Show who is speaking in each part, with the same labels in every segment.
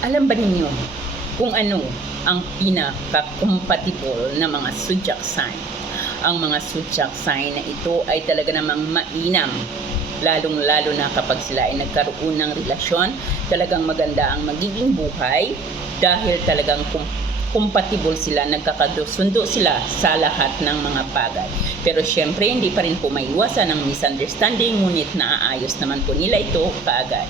Speaker 1: Alam ba ninyo kung ano ang pinaka-compatible na mga zodiac sign? Ang mga zodiac sign na ito ay talaga namang mainam lalong-lalo na kapag sila ay nagkaroon ng relasyon, talagang maganda ang magiging buhay dahil talagang compatible sila, nagkakasundo sila sa lahat ng mga bagay. Pero syempre, hindi pa rin po maiwasan ang misunderstanding, ngunit naaayos naman po nila ito kaagad.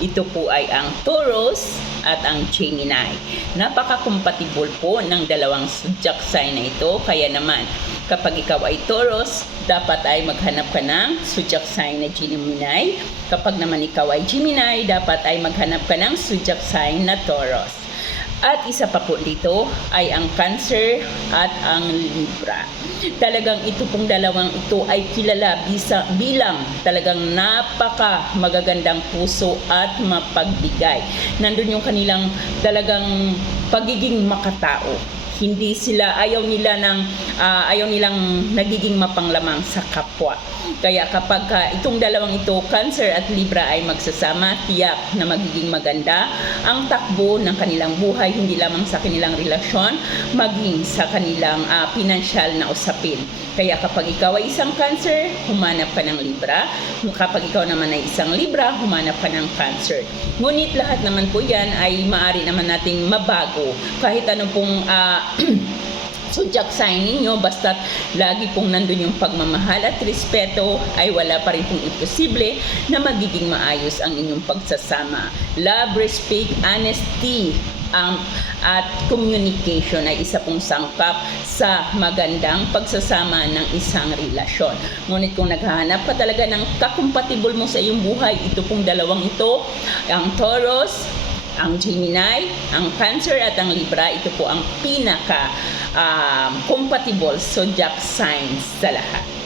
Speaker 1: Ito po ay ang Taurus at ang Gemini. Napaka-compatible po ng dalawang zodiac sign na ito. Kaya naman, kapag ikaw ay Taurus, dapat ay maghanap ka ng zodiac sign na Gemini. Kapag naman ikaw ay Gemini, dapat ay maghanap ka ng zodiac sign na Taurus. At isa pa po dito ay ang Cancer at ang Libra. Talagang ito pong dalawang ito ay kilala bisa, bilang talagang napaka magagandang puso at mapagbigay. Nandun yung kanilang talagang pagiging makatao. Hindi sila ayaw nila ng ah, ayaw nilang nagiging mapanglamang sa kapwa. Kaya kapag ka itong dalawang ito, Cancer at Libra ay magsasama, tiyak na magiging maganda ang takbo ng kanilang buhay, hindi lamang sa kanilang relasyon, maging sa kanilang ah, pinansyal na usapin. Kaya kapag ikaw ay isang Cancer, humanap ka ng Libra. Kapag ikaw naman ay isang Libra, humanap ka ng Cancer. Ngunit lahat naman po yan ay maaari naman nating mabago. Kahit ano pong ah, zodiac sign ninyo, basta lagi pong nandun yung pagmamahal at respeto, ay wala pa rin pong imposible na magiging maayos ang inyong pagsasama. Love, respect, honesty, ang at communication ay isa pong sangkap sa magandang pagsasama ng isang relasyon. Ngunit kung naghahanap ka talaga ng kakompatible mo sa iyong buhay, ito pong dalawang ito, ang Taurus, ang Gemini, ang Cancer at ang Libra, ito po ang pinaka um, compatible zodiac signs sa lahat.